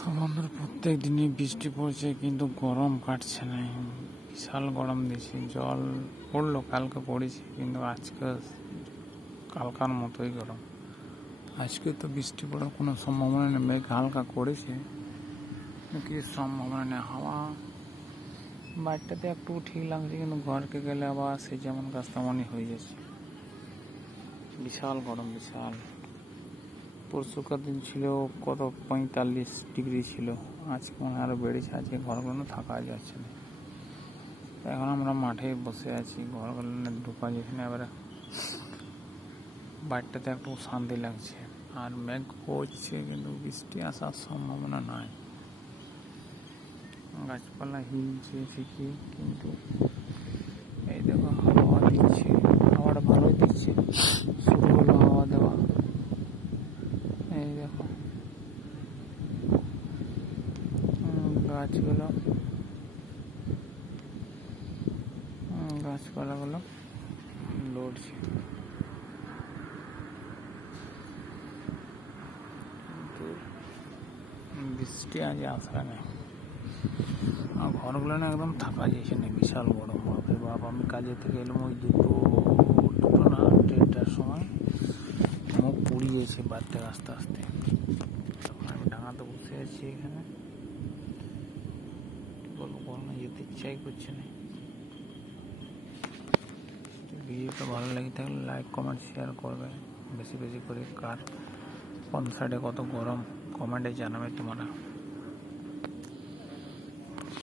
তো আমাদের প্রত্যেক দিনই বৃষ্টি পড়ছে কিন্তু গরম কাটছে না, বিশাল গরম দিচ্ছে। জল পড়লো, কালকে পড়েছে কিন্তু আজকে কালকার মতোই গরম। আজকে তো বৃষ্টি পড়ার কোনো সম্ভাবনা নেই, মেঘ হালকা করেছে কি সম্ভাবনা নেই। হাওয়া বাড়িটাতে একটু ঠিক লাগছে কিন্তু ঘরকে গেলে আবার সে যেমন কাজ তেমনই হয়ে যাচ্ছে। বিশাল গরম, বিশাল। পরশুকার দিন ছিল কত 45 ডিগ্রি ছিল, আজকে মনে হয় আরও বেড়েছে। আজকে ঘরগুলো থাকা যাচ্ছে না। এখন আমরা মাঠে বসে আছি, ঘরগুলো ঢোকা যাচ্ছে না। এবারে বাড়িটাতে একটু শান্তি লাগছে। আর মেঘ হচ্ছে কিন্তু বৃষ্টি আসার সম্ভাবনা নাই। গাছপালা হিলছে ঠিকই কিন্তু এই দেখো হাওয়া দিচ্ছে, হাওয়াটা ভালোই দিচ্ছে। শুরু হলো হাওয়া দেওয়া, এই দেখো গাছপালাগুলো লড়ছে। কিন্তু বৃষ্টি আজ আসবে না। আর ঘরগুলো না একদম থাকা যাচ্ছে না, বিশাল গরম। বাপরে বাপ, আমি কাজের থেকে এলাম ওই দুটো না 1:30টার সময়, মুখ পুড়িয়েছে বাড়তে আস্তে আস্তে। আমি ডাঙাতে বসে আছি এখানে, বলবো গরমে যেতে ইচ্ছাই করছে না। ভিডিওটা ভালো লাগে থাকলে লাইক কমেন্ট শেয়ার করবে বেশি বেশি করে। কার কোন সাইডে কত গরম কমেন্টে জানাবে তোমরা।